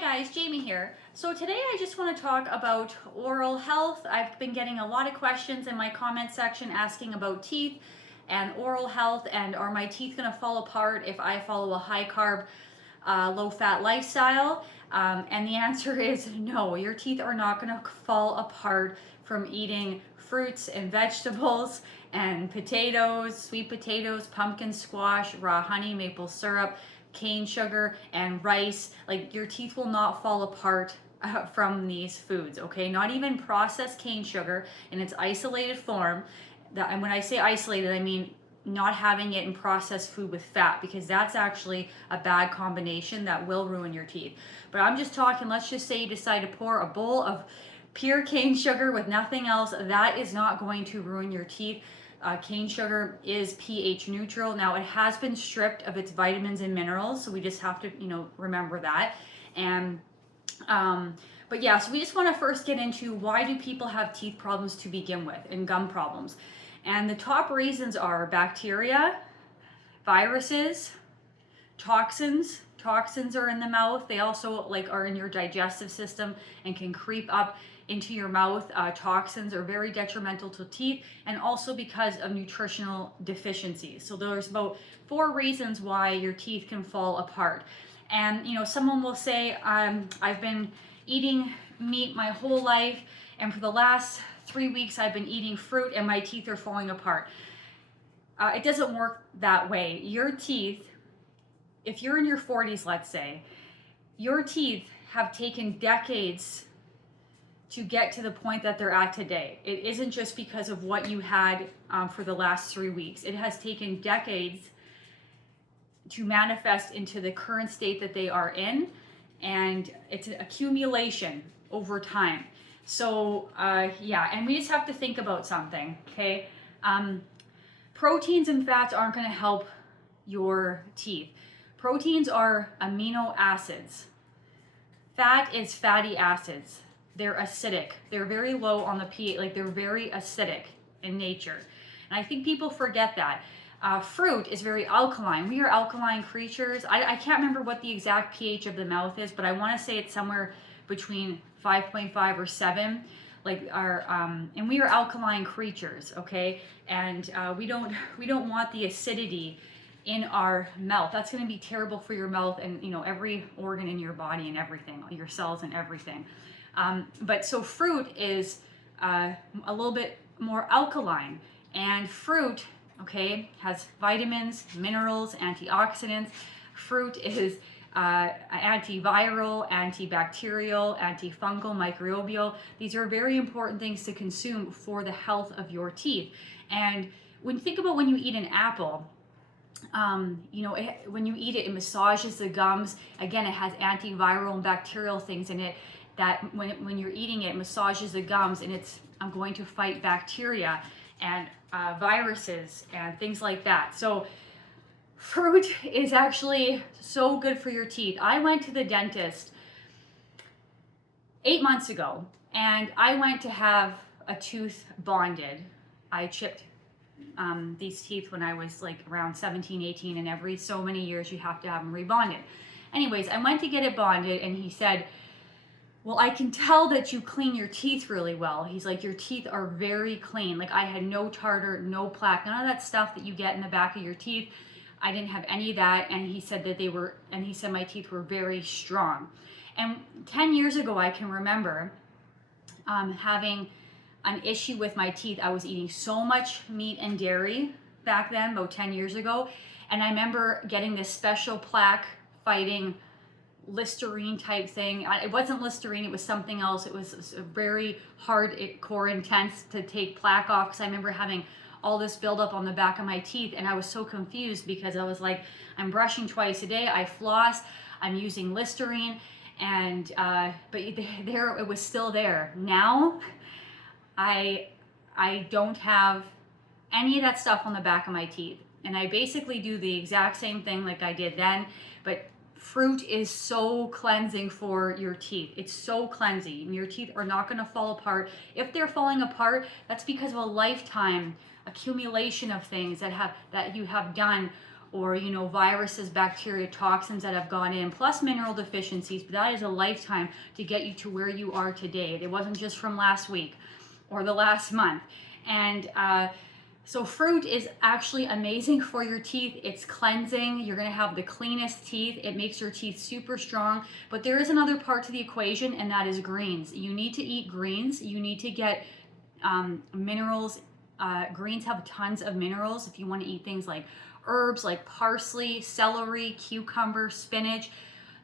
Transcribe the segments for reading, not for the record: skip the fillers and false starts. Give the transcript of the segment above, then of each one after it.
Hi guys, Jamie here. So today I just want to talk about oral health. I've been getting a lot of questions in my comment section asking about teeth and oral health, and are my teeth going to fall apart if I follow a high carb, low fat lifestyle? And the answer is no, your teeth are not going to fall apart from eating fruits and vegetables and potatoes, sweet potatoes, pumpkin squash, raw honey, maple syrup, cane sugar, and rice. Like, your teeth will not fall apart from these foods, okay? Not even processed cane sugar in its isolated form. And when I say isolated, I mean not having it in processed food with fat, because that's actually a bad combination that will ruin your teeth. But I'm just talking, let's just say you decide to pour a bowl of pure cane sugar with nothing else. That is not going to ruin your teeth. Cane sugar is pH neutral. Now, it has been stripped of its vitamins and minerals, so we just have to, remember that. And but yeah, so we just want to first get into why do people have teeth problems to begin with, and gum problems. And the top reasons are bacteria, viruses, toxins. Toxins are in the mouth. They also are in your digestive system and can creep up into your mouth. Toxins are very detrimental to teeth, and also because of nutritional deficiencies. So there's about 4 reasons why your teeth can fall apart. And someone will say, I've been eating meat my whole life, and for the last 3 weeks I've been eating fruit and my teeth are falling apart. It doesn't work that way. Your teeth, if you're in your 40s, let's say, your teeth have taken decades to get to the point that they're at today. It isn't just because of what you had for the last 3 weeks. It has taken decades to manifest into the current state that they are in, and it's an accumulation over time. So yeah, and we just have to think about something, okay? Proteins and fats aren't gonna help your teeth. Proteins are amino acids. Fat is fatty acids. They're acidic. They're very low on the pH, they're very acidic in nature. And I think people forget that. Fruit is very alkaline. We are alkaline creatures. I can't remember what the exact pH of the mouth is, but I want to say it's somewhere between 5.5 or 7. And we are alkaline creatures, okay? And we don't want the acidity in our mouth. That's going to be terrible for your mouth and every organ in your body and everything, your cells and everything. But so fruit is a little bit more alkaline, and fruit, okay, has vitamins, minerals, antioxidants. Fruit is antiviral, antibacterial, antifungal, microbial. These are very important things to consume for the health of your teeth. And when you think about when you eat an apple, when you eat it, it massages the gums. Again, it has antiviral and bacterial things in it that when you're eating it, massages the gums, and it's going to fight bacteria and viruses and things like that. So fruit is actually so good for your teeth. I went to the dentist 8 months ago, and I went to have a tooth bonded. I chipped these teeth when I was around 17, 18, and every so many years you have to have them rebonded. Anyways, I went to get it bonded, and he said, well, I can tell that you clean your teeth really well. He's like, your teeth are very clean. I had no tartar, no plaque, none of that stuff that you get in the back of your teeth. I didn't have any of that. And he said my teeth were very strong. And 10 years ago, I can remember having an issue with my teeth. I was eating so much meat and dairy back then, about 10 years ago. And I remember getting this special plaque fighting Listerine type thing. It wasn't Listerine, it was something else. It was a very hardcore intense to take plaque off, because I remember having all this buildup on the back of my teeth, and I was so confused because I was like, I'm brushing twice a day, I floss, I'm using Listerine, and but there it was still there. Now I don't have any of that stuff on the back of my teeth, and I basically do the exact same thing like I did then, but fruit is so cleansing for your teeth. It's so cleansing. Your teeth are not going to fall apart. If they're falling apart, that's because of a lifetime accumulation of things that you have done or, you know, viruses, bacteria, toxins that have gone in, plus mineral deficiencies. But that is a lifetime to get you to where you are today. It wasn't just from last week or the last month. And so fruit is actually amazing for your teeth. It's cleansing. You're going to have the cleanest teeth. It makes your teeth super strong. But there is another part to the equation, and that is greens. You need to eat greens. You need to get minerals. Greens have tons of minerals. If you want to eat things like herbs like parsley, celery, cucumber, spinach,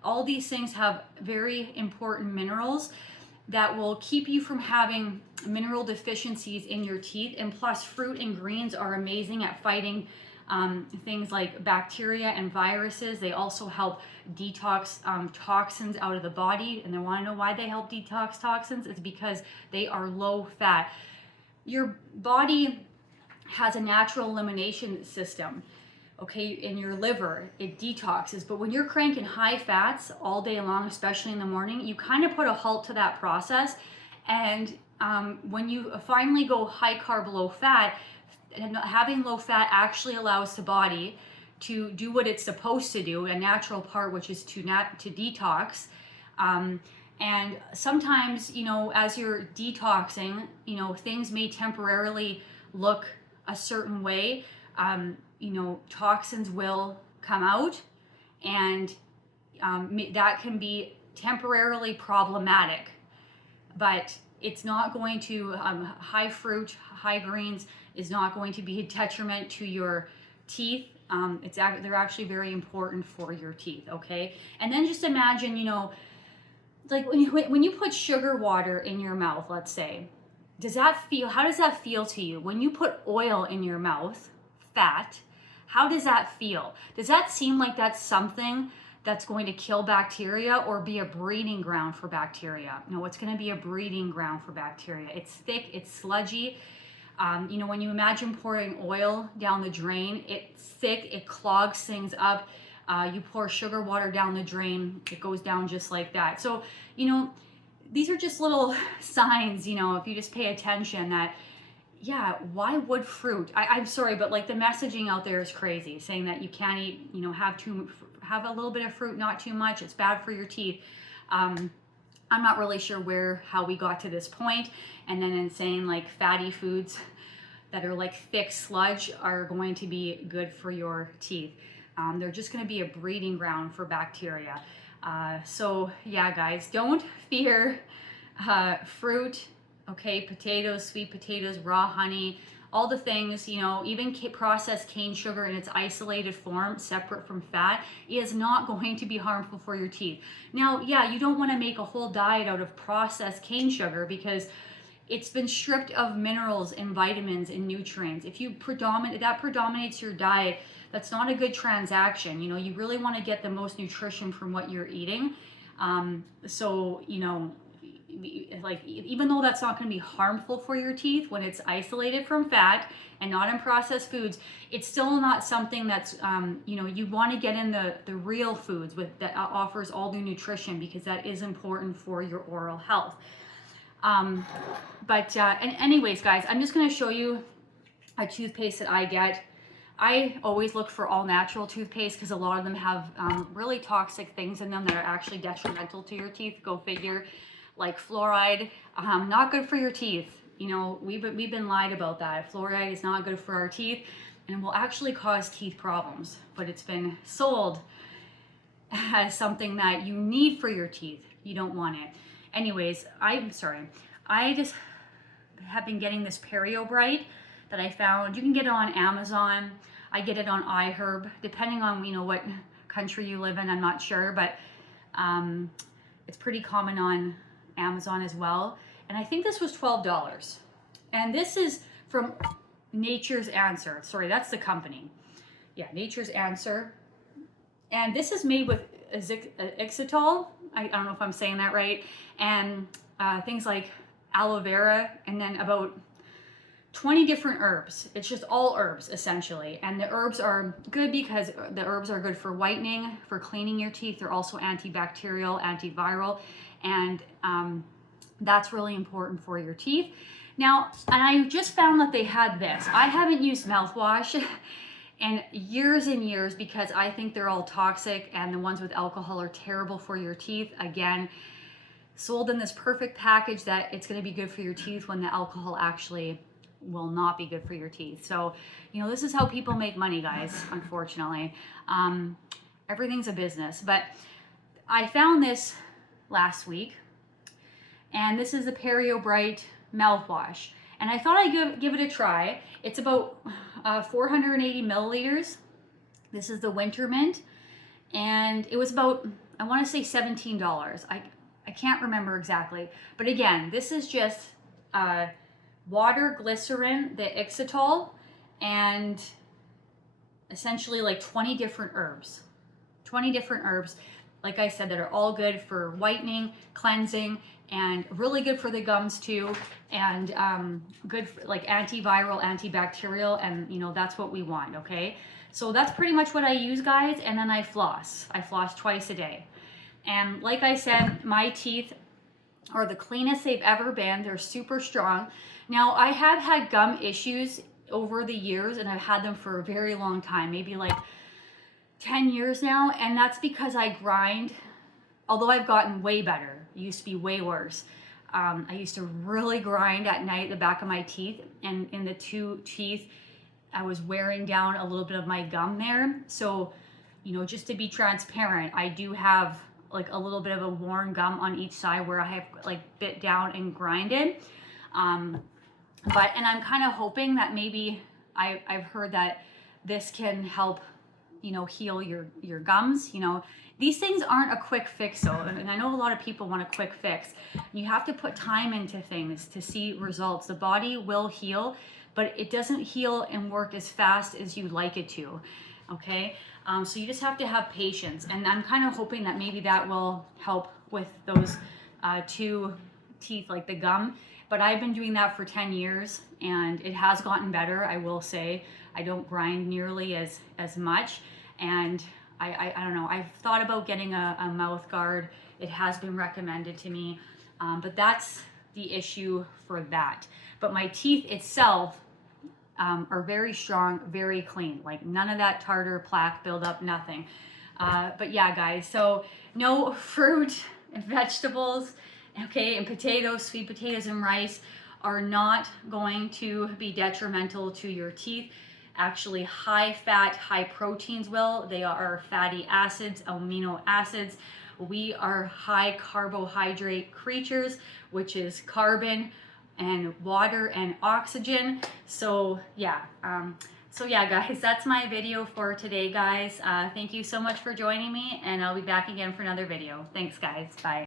all these things have very important minerals that will keep you from having mineral deficiencies in your teeth. And plus, fruit and greens are amazing at fighting things like bacteria and viruses. They also help detox toxins out of the body. And they want to know why they help detox toxins? It's because they are low fat. Your body has a natural elimination system. Okay, in your liver, it detoxes. But when you're cranking high fats all day long, especially in the morning, you kind of put a halt to that process. And when you finally go high carb, low fat, and having low fat actually allows the body to do what it's supposed to do, a natural part, which is to detox. And sometimes, you know, as you're detoxing, you know, things may temporarily look a certain way. You know, toxins will come out, and that can be temporarily problematic, but it's not going to, high fruit, high greens is not going to be a detriment to your teeth. They're actually very important for your teeth, okay? And then just imagine, you know, like when you put sugar water in your mouth, let's say, how does that feel to you? When you put oil in your mouth, fat, how does that feel? Does that seem like that's something that's going to kill bacteria or be a breeding ground for bacteria? No, it's going to be a breeding ground for bacteria. It's thick, it's sludgy. You know, when you imagine pouring oil down the drain, it's thick, it clogs things up. You pour sugar water down the drain, it goes down just like that. So, you know, these are just little signs, you know, if you just pay attention that, yeah, why would fruit? I'm sorry, but like the messaging out there is crazy, saying that you can't eat, you know, have a little bit of fruit, not too much. It's bad for your teeth. I'm not really sure how we got to this point. And then in saying like fatty foods that are like thick sludge are going to be good for your teeth. They're just going to be a breeding ground for bacteria. So yeah, guys, don't fear fruit. Okay, potatoes, sweet potatoes, raw honey, all the things, you know, even processed cane sugar in its isolated form, separate from fat, is not going to be harmful for your teeth. Now, yeah, you don't want to make a whole diet out of processed cane sugar because it's been stripped of minerals and vitamins and nutrients. If that predominates your diet, that's not a good transaction. You know, you really want to get the most nutrition from what you're eating. So, you know, like even though that's not going to be harmful for your teeth when it's isolated from fat and not in processed foods, it's still not something that's you know, you want to get in the real foods that offers all the nutrition, because that is important for your oral health. And anyways, guys, I'm just going to show you a toothpaste that I get. I always look for all natural toothpaste because a lot of them have really toxic things in them that are actually detrimental to your teeth. Go figure. Like fluoride, not good for your teeth. You know, we've been lied about that. Fluoride is not good for our teeth and will actually cause teeth problems. But it's been sold as something that you need for your teeth. You don't want it. Anyways, I'm sorry. I just have been getting this Perio Bright that I found. You can get it on Amazon. I get it on iHerb, depending on, you know, what country you live in. I'm not sure, but it's pretty common on Amazon as well. And I think this was $12. And this is from Nature's Answer. Sorry, that's the company. Yeah, Nature's Answer. And this is made with xylitol. I don't know if I'm saying that right. And things like aloe vera, and then about 20 different herbs. It's just all herbs essentially. And the herbs are good because the herbs are good for whitening, for cleaning your teeth. They're also antibacterial, antiviral, and that's really important for your teeth. Now, and I just found that they had this. I haven't used mouthwash, and years because I think they're all toxic, and the ones with alcohol are terrible for your teeth. Again, sold in this perfect package that it's going to be good for your teeth when the alcohol actually will not be good for your teeth. So, you know, this is how people make money, guys, unfortunately. Everything's a business. But I found this last week, and this is the Perio Bright mouthwash. And I thought I'd give it a try. It's about 480 milliliters. This is the Winter Mint. And it was about, I want to say $17. I can't remember exactly. But again, this is just water, glycerin, the Ixitol, and essentially like 20 different herbs. 20 different herbs, like I said, that are all good for whitening, cleansing, and really good for the gums too, and good for like antiviral, antibacterial, and you know, that's what we want, okay? So that's pretty much what I use, guys, and then I floss. I floss twice a day. And like I said, my teeth are the cleanest they've ever been. They're super strong. Now, I have had gum issues over the years, and I've had them for a very long time, maybe like 10 years now, and that's because I grind. Although I've gotten way better, it used to be way worse. I used to really grind at night the back of my teeth, and in the two teeth, I was wearing down a little bit of my gum there. So, you know, just to be transparent, I do have like a little bit of a worn gum on each side where I have like bit down and grinded. And I'm kind of hoping that maybe I've heard that this can help, you know, heal your gums. You know, these things aren't a quick fix though. And I know a lot of people want a quick fix. You have to put time into things to see results. The body will heal, but it doesn't heal and work as fast as you'd like it to. Okay. So you just have to have patience, and I'm kind of hoping that maybe that will help with those two teeth, like the gum. But I've been doing that for 10 years, and it has gotten better. I will say I don't grind nearly as much, and I don't know. I've thought about getting a mouth guard. It has been recommended to me, but that's the issue for that. But my teeth itself are very strong, very clean, like none of that tartar, plaque buildup, nothing. But yeah, guys, so no fruit and vegetables, okay, and potatoes, sweet potatoes and rice are not going to be detrimental to your teeth. Actually, high fat, high proteins will. They are fatty acids, amino acids. We are high carbohydrate creatures, which is carbon and water and oxygen. So yeah, guys, that's my video for today, guys. Thank you so much for joining me, and I'll be back again for another video. Thanks, guys. Bye.